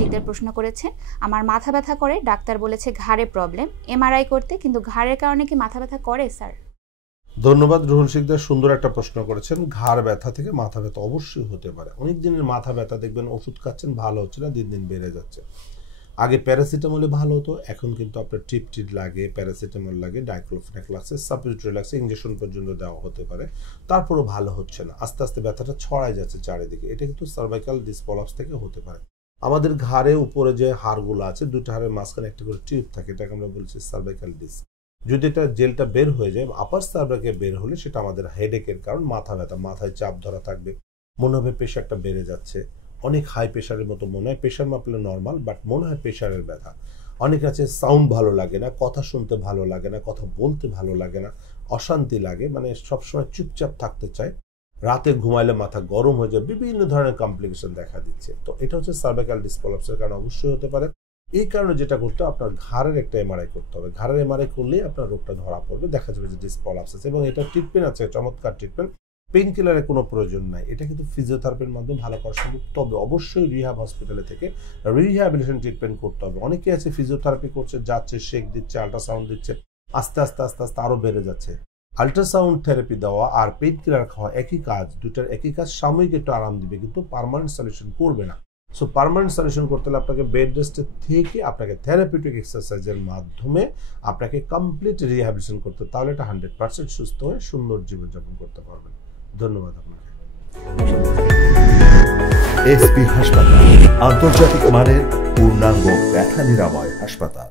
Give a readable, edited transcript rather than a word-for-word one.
শিকদার প্রশ্ন করেছেন, আমার মাথা ব্যথা করে, ডাক্তার বলেছে ঘাড়ে প্রবলেম, এমআরআই করতে, কিন্তু ঘাড়ের কারণে কি মাথা ব্যথা করে স্যার? ধন্যবাদ রুহুল শিকদার, সুন্দর একটা প্রশ্ন করেছেন। ঘাড় ব্যথা থেকে মাথা ব্যথা অবশ্যই হতে পারে। অনেক দিনের মাথা ব্যথা দেখবেন ওষুধ খাচ্ছেন, ভালো হচ্ছে না, দিন দিন বেড়ে যাচ্ছে। আগে প্যারাসিটামলে ভালো হতো, এখন কিন্তু আপনার ট্রিপটিড লাগে, প্যারাসিটামল লাগে, ডাইক্লোফেনাক লাগছে, সাবস্টিটিউট লাগছে, ইঞ্জেকশন পর্যন্ত দেওয়া হতে পারে, তারপরও ভালো হচ্ছে না। আস্তে আস্তে ব্যথাটা ছড়ায় যাচ্ছে চারিদিকে। এটা কিন্তু সার্ভাইকাল ডিস্ক প্রলাপস থেকে হতে পারে। আমাদের ঘাড়ে উপরে যে হাড়গুলো আছে, দুটো হাড়ের মাঝখানে একটা করে টিউব থাকে, এটাকে আমরা বলছি সার্ভাইকাল ডিস্ক। যদি এটা জেলটা বের হয়ে যায়, আপার সার্ভাইকে বের হলে সেটা আমাদের হেডেকের কারণ, মাথা ব্যথা, মাথায় চাপ ধরা থাকবে, মনে হবে প্রেশারটা বেড়ে যাচ্ছে, অনেক হাই প্রেশারের মতো মনে হয়, প্রেশার মাপলে নর্মাল বাট মনে হয় প্রেশারের ব্যথা। অনেক আছে সাউন্ড ভালো লাগে না, কথা শুনতে ভালো লাগে না, কথা বলতে ভালো লাগে না, অশান্তি লাগে, মানে সবসময় চুপচাপ থাকতে চায়, রাতে ঘুমাইলে মাথা গরম হয়ে যায়, বিভিন্ন ধরনের কমপ্লিকেশন দেখা দিচ্ছে। তো এটা হচ্ছে সার্ভাইকাল ডিস্ক প্রলাপসের কারণে অবশ্যই হতে পারে। এই কারণে যেটা করতে হবে, আপনার ঘাড়ের একটা এমআরআই করতে হবে। ঘাড়ের এমআরআই করলেই আপনার রোগটা ধরা পড়বে, দেখা যাবে যে ডিস্ক প্রলাপস আছে। এবং এটা ট্রিটমেন্ট আছে, চমৎকার ট্রিটমেন্ট, পেইন কিলারের কোনো প্রয়োজন নাই। এটা কিন্তু ফিজিওথেরাপির মাধ্যমে ভালো করা সম্ভব। তবে অবশ্যই রিহ্যাব হসপিটালে থেকে রিহ্যাবিলিটেশন ট্রিটমেন্ট করতে হবে। অনেকে আছে ফিজিওথেরাপি করছে, যাচ্ছে, শেক দিচ্ছে, আল্ট্রাসাউন্ড দিচ্ছে, আস্তে আস্তে আস্তে আস্তে আরও বেড়ে যাচ্ছে। আল্ট্রাসাউন্ড থেরাপি দেওয়া আর পেইন কিলার খাওয়া একই কাজ, দুটার একই কাজ, সাময়িক একটু আরাম দিবে কিন্তু পার্মানেন্ট সলিউশন করবে না। সো পার্মানেন্ট সলিউশন করতে হলে আপনাকে বেড রেস্টে থেকে আপনাকে থেরাপিউটিক এক্সারসাইজের মাধ্যমে আপনাকে কমপ্লিট রিহ্যাবিলিটেশন করতে, তাহলে এটা 100% সুস্থ হয়ে সুন্দর জীবনযাপন করতে পারবেন। ধন্যবাদ আপনাকে। এসপি হাসপাতাল, আন্তর্জাতিক মানের পূর্ণাঙ্গ ব্যথা নিরাময় হাসপাতাল।